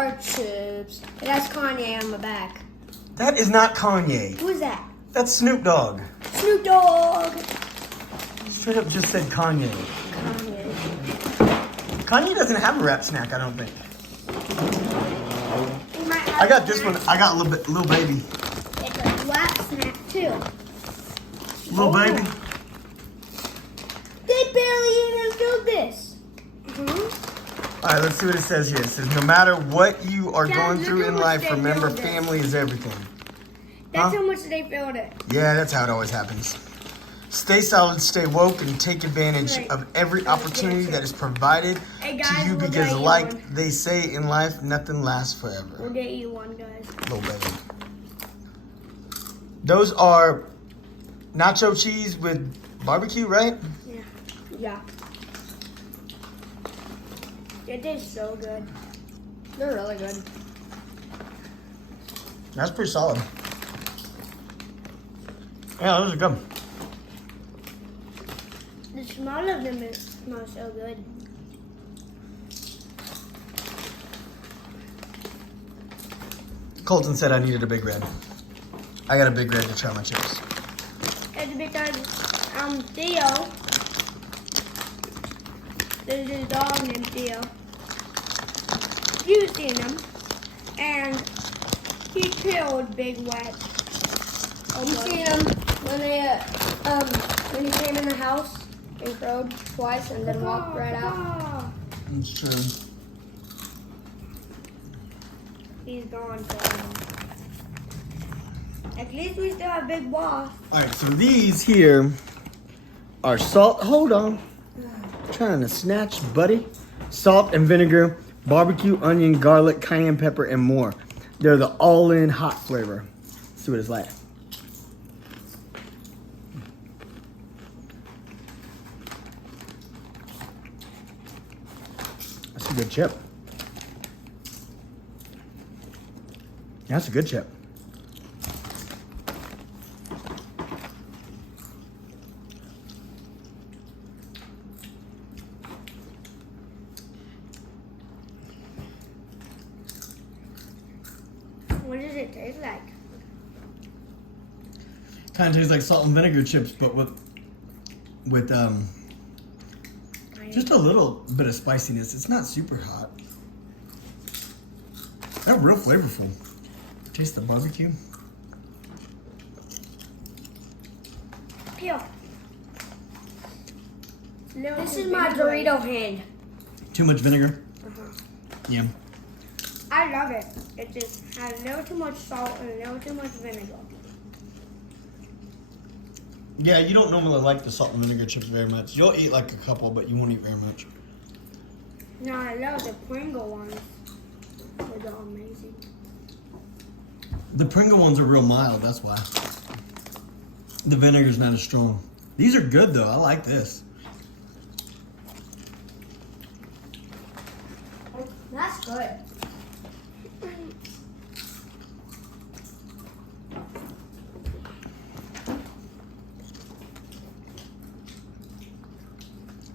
are chips. It has Kanye on the back. That is not Kanye. Who is that? That's Snoop Dogg. Snoop Dogg. Straight up just said Kanye. Kanye. Kanye doesn't have a rap snack, I don't think. He might have I got a this snack. one. I got Lil Baby. It's a rap snack too. Lil Baby. They barely even filled this. All right, let's see what it says here. It says, no matter what you are Dad, going look through how in much life, they remember filled it. family is everything. That's Huh? how much they filled it. Yeah, that's how it always happens. Stay solid, stay woke, and take advantage Right. of every opportunity that is provided Hey, to guys, you we'll because get you like one. they say in life, nothing lasts forever. We'll get you one, guys. Lil Baby. Those are nacho cheese with barbecue, right? Yeah. Yeah. It tastes so good. They're really good. That's pretty solid. Yeah, those are good. The smell of them smells so good. Colton said I needed a big red. I got a big red to try my chips. It's because Theo, there's this dog named Theo. You've seen him, and he killed Big Wet. You seen him when he came in the house and crowed twice and then walked right out. That's true. He's gone forever. At least we still have Big Boss. All right, so these here are salt. Hold on. Trying to snatch, buddy. Salt and vinegar, barbecue, onion, garlic, cayenne pepper, and more. They're the all-in hot flavor. Let's see what it's like. That's a good chip. That's a good chip. What does it taste like? Kind of tastes like salt and vinegar chips, but with just a little bit of spiciness. It's not super hot. They're real flavorful. Taste the barbecue. Peel. This is my Dorito hand. Too much vinegar. Yeah. I love it. It just has no too much salt and no too much vinegar. Yeah, you don't normally like the salt and vinegar chips very much. You'll eat like a couple, but you won't eat very much. No, I love the Pringle ones. They're amazing. The Pringle ones are real mild, that's why. The vinegar's not as strong. These are good though, I like this. That's good.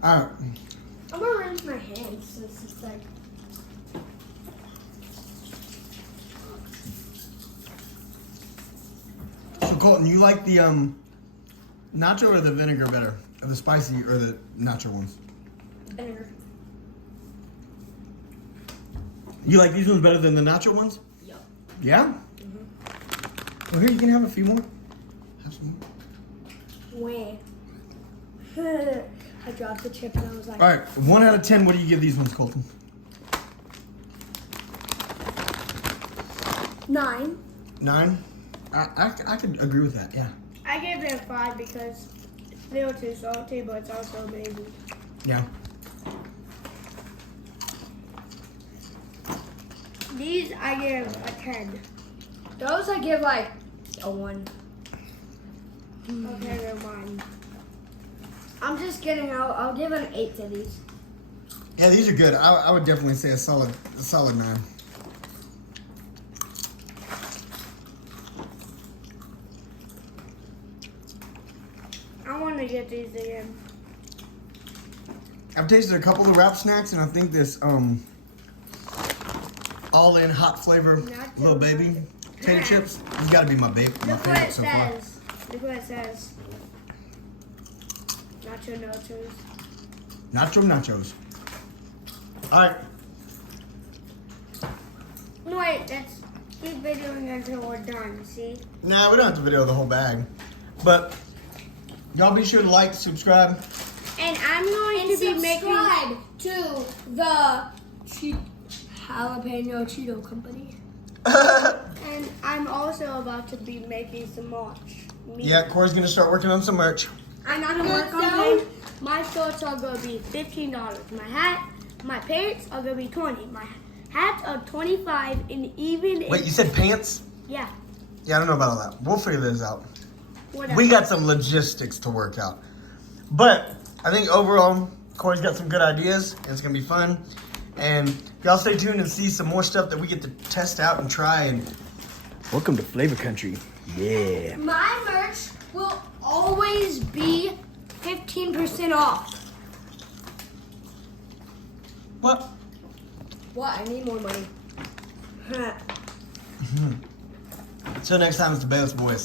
Alright. I'm gonna rinse my hands since it's like. So Colton, you like the nacho or the vinegar better? Or the spicy or the nacho ones? Vinegar. You like these ones better than the nacho ones? Yep. Yeah? Well, here, you can have a few more. Have some more. Where? I dropped the chip and I was like. All right, 1 out of 10, what do you give these ones, Colton? 9. 9? I could agree with that, yeah. I gave it a 5 because it's a little too salty, but it's also amazing. Yeah. These I give a 10. Those I give like a 1. Okay, they're mine. I'm just kidding. I'll give an 8 to these. Yeah, these are good. I would definitely say a solid 9. I want to get these again. I've tasted a couple of wrap snacks, and I think this all-in hot flavor, Nacho little baby potato chips. It's got to be my Look what favorite it so far. says. Look what it says. Nacho Nachos. Nacho Nachos. All right. No, wait, that's keep videoing until we're done, see? Nah, we don't have to video the whole bag. But y'all be sure to like, subscribe. And I'm going to be making to the Jalapeno Cheeto Company. And I'm also about to be making some merch. Yeah, Corey's going to start working on some merch. I'm not gonna work on things. My shorts are gonna be $15. My hat, my pants are gonna be $20. My hats are $25, and even Wait, you said pants? yeah, Yeah, I don't know about all that. We'll figure this out. whatever. We got some logistics to work out. But I think overall, Corey's got some good ideas, and it's gonna be fun. And y'all stay tuned and see some more stuff that we get to test out and try. And welcome to Flavor Country. Yeah. My merch will always be 15% off. What? What? I need more money. Until next time, it's the Bayless Boys.